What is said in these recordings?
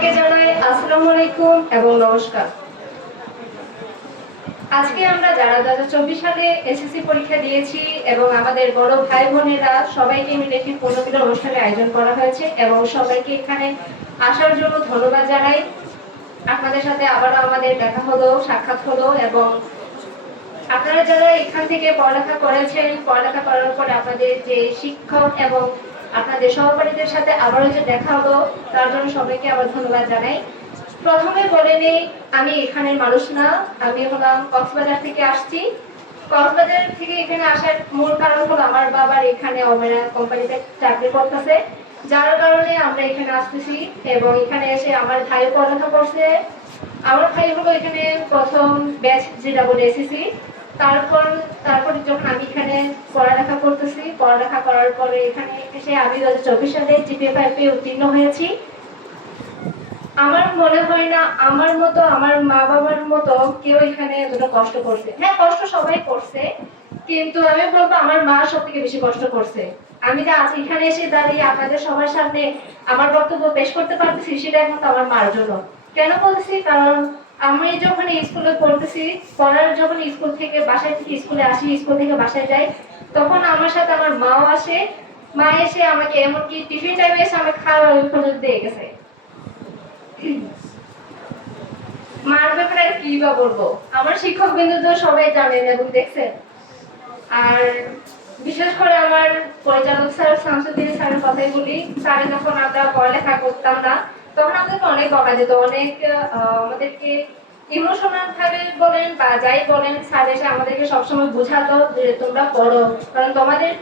সবাইকে জানাই আসসালামু আলাইকুম এবং নমস্কার। আজকে আমরা যারা 2024 সালে এসএসসি পরীক্ষা দিয়েছি এবং আমাদের বড় ভাই বোনেরা সবাইকে মিলে একটি পুনর্মিলন অনুষ্ঠানের আয়োজন করা হয়েছে এবং সবাইকে এখানে আসার জন্য ধন্যবাদ জানাই। আপনাদের সাথে আবারও আমাদের দেখা হলো, সাক্ষাৎ হলো এবং আপনারা যারা এখান থেকে পড়ালেখা করেছেন, পড়ালেখা করার পরে আপনাদের যে শিক্ষক এবং আপনাদের সহপাঠীদের সাথে আবারও যে দেখা হলো তার জন্য সবাইকে আবার ধন্যবাদ জানাই। প্রথমে বলে নেই, আমি এখানের মানুষ না, আমি হলাম কক্সবাজার থেকে আসছি। কক্সবাজার থেকে এখানে আসার মূল কারণ হলো আমার বাবার এখানে ওমেরা কোম্পানিতে চাকরি করতেছে, যার কারণে আমরা এখানে আসতেছি এবং এখানে এসে আমার ভাই পড়ালেখা করছে। আমার ভাই হলো এখানে প্রথম ব্যাচ যেটা বলে এসেছি। তারপরে যখন আমি এখানে পড়ালেখা করতেছি, পড়ালেখা করার পরে এখানে এসে আমি 2024 সালে জিপিএ 5 পেয়ে উত্তীর্ণ হয়েছি। আমার মনে হয় না আমার মতো, আমার মা বাবার মতো কেউ এখানে এতটা কষ্ট করছে। হ্যাঁ, কষ্ট সবাই করছে, কিন্তু আমি বলবো আমার মা সব থেকে বেশি কষ্ট করছে। আমি যে আজ এখানে এসে দাঁড়িয়ে আপনাদের সবার সামনে আমার বক্তব্য পেশ করতে পারতেছি, সেটা একমাত্র আমার মার জন্য। কেন বলতেছি? কারণ আমি যখন স্কুলে পড়তেছি, যখন স্কুল থেকে বাসায় থেকে স্কুলে আসি, স্কুল থেকে বাসায় যাই, তখন আমার সাথে আমার মাও আসে। মা এসে আমাকে এমনকি টিফিন টাইমে এসে আমাকে খাওয়ার পর্যন্ত দিয়ে গেছে। মার ব্যাপারে আর কি বা বলবো, আমার শিক্ষক বিন্দু তো সবাই জানেন এবং দেখছেন। আর বিশেষ করে আমার পরিচালক স্যার শামসুদ্দিন স্যারের কথাই বলি। স্যারে যখন আমরা পড়ালেখা করতাম না, তখন আমাদেরকে অনেক বকা দিত, অনেক আমাদেরকে ইমোশনাল ভাবে বলেন বা যাই বলেন, স্যার এসে আমাদেরকে সবসময় বোঝাতো যে তোমরা পড়ো, কারণ তোমাদের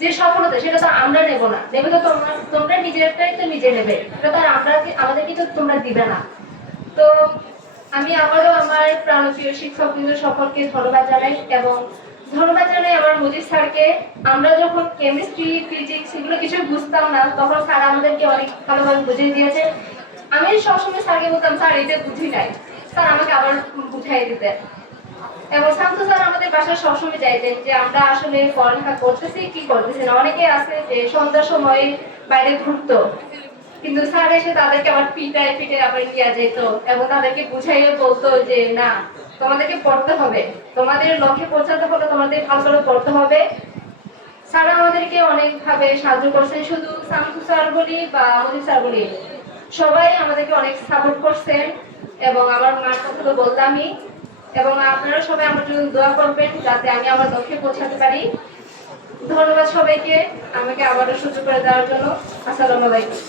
যে সফলতা সেটা তো আমরা নেব না, নেবে তো তোমরা নিজেরটাই তো নিজে নেবে, এটা তো আর আমাদেরকে তো তোমরা দিবে না। তো আমি আবারও আমার প্রাণপ্রিয় শিক্ষকবৃন্দ সকলকে ধন্যবাদ জানাই এবং ধন্যবাদ জানাই আমার মুজিব স্যারকে। আমরা যখন কেমিস্ট্রি, ফিজিক্স এগুলো কিছু বুঝতাম না, তখন স্যার আমাদেরকে অনেক ভালোভাবে বুঝিয়ে দিয়েছে। আমি সবসময় স্যারকে বলতাম, স্যার এটা বুঝি নাই, স্যার আমাকে আবার বুঝাই দিতেন। এবং শান্ত স্যার আমাদের বাসায় সবসময় চাইতেন যে আমরা আসলে পড়ালেখা করতেছি কি করতেছি না। অনেকে আছে যে সন্ধ্যার সময় বাইরে ঘুরতো, কিন্তু স্যার এসে তাদেরকে আবার পিটায় আবার নিয়ে যেত এবং তাদেরকে বুঝাইয়ে বলতো যে না, তোমাদেরকে পড়তে হবে, তোমাদের লক্ষ্যে পৌঁছাতে হলে তোমাদের ভালো করে পড়তে হবে। স্যার আমাদেরকে অনেকভাবে সাহায্য করছেন, শুধু শামসু স্যার বলি বা মজিদ স্যার বলি, সবাই আমাদেরকে অনেক সাপোর্ট করছেন এবং আমার মার কথা তো বললামই। এবং আপনারা সবাই আমার জন্য দোয়া করবেন যাতে আমি আমার লক্ষ্যে পৌঁছাতে পারি। ধন্যবাদ সবাইকে আমাকে আবারও সুযোগ করে দেওয়ার জন্য। আসসালামু আলাইকুম।